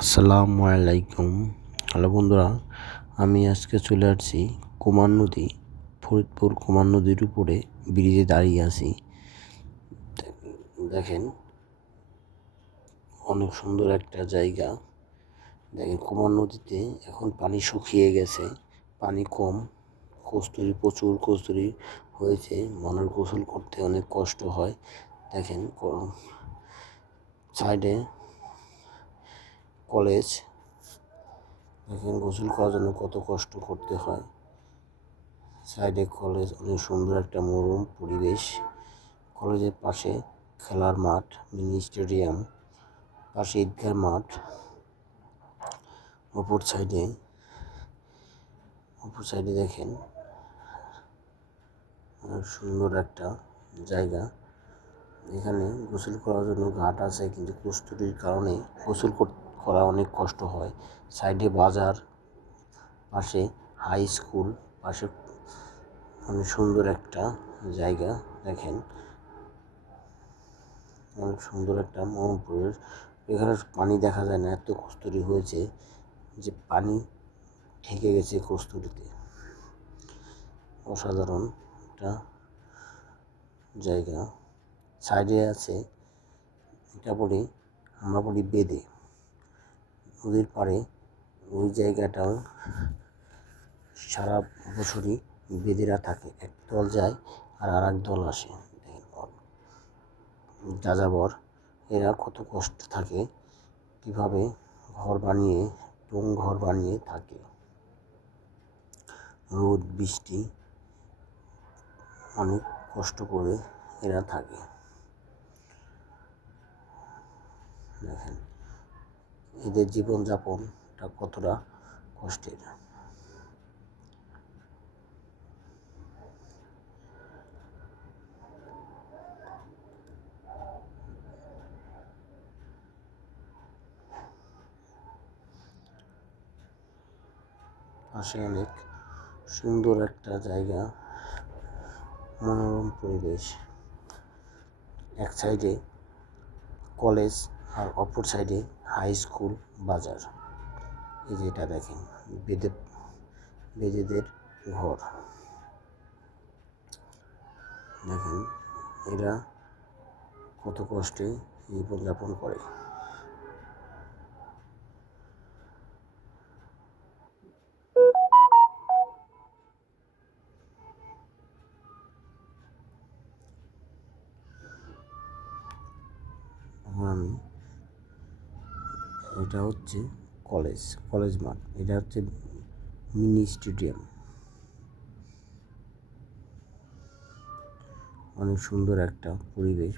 আসসালামু আলাইকুম। হ্যালো বন্ধুরা, আমি আজকে চলে আসছি কুমার নদী, ফরিদপুর কুমার নদীর উপরে ব্রিজে দাঁড়িয়ে আছি। দেখেন, অনেক সুন্দর একটা জায়গা। দেখেন, কুমার নদীতে এখন পানি শুকিয়ে গেছে, পানি কম, প্রচুর কস্তুরী হয়েছে। মানুষ গোসল করতে অনেক কষ্ট হয়। দেখেন, সাইডে কলেজ। দেখেন, গোসল করার জন্য কত কষ্ট করতে হয়। সাইডে কলেজ, অনেক সুন্দর একটা মনোরম পরিবেশ। কলেজের পাশে খেলার মাঠ, মিনি স্টেডিয়াম, পাশে ঈদগাহ মাঠ। অপর সাইডে দেখেন, অনেক সুন্দর একটা জায়গা। এখানে গোসল করার জন্য ঘাট আছে, কিন্তু কস্তুরীর কারণে গোসল করা অনেক কষ্ট হয়। সাইডে বাজার, পাশে হাই স্কুল, পাশে অনেক সুন্দর একটা জায়গা। দেখেন, অনেক সুন্দর একটা মনোরম পরিবেশ। এখানে পানি দেখা যায় না, এত কস্তুরী হয়েছে যে পানি ঢেকে গেছে কস্তুরীতে। অসাধারণ একটা জায়গা। সাইডে আছে, আমরা বলি বেদে, নদীর পাড়ে। ওই জায়গাটাও সারা বছরই বেদেরা থাকে, এক দল যায় আর এক দল আসে। যাযাবর, এরা কত কষ্ট থাকে, কিভাবে ঘর বানিয়ে থাকে। রোদ বৃষ্টি অনেক কষ্ট করে এরা থাকে। দেখেন, এদের জীবনযাপনটা কতটা কষ্টের। পাশে অনেক সুন্দর একটা জায়গা, মনোরম পরিবেশ। এক সাইডে কলেজ আর অপর সাইডে হাই স্কুল, বাজার। এই যেটা দেখেন, বেদেদের ঘর। দেখেন, এরা কত কষ্টে জীবনযাপন করে। আমি এটা হচ্ছে কলেজ মাঠ। এটা হচ্ছে মিনি স্টেডিয়াম। অনেক সুন্দর একটা পরিবেশ।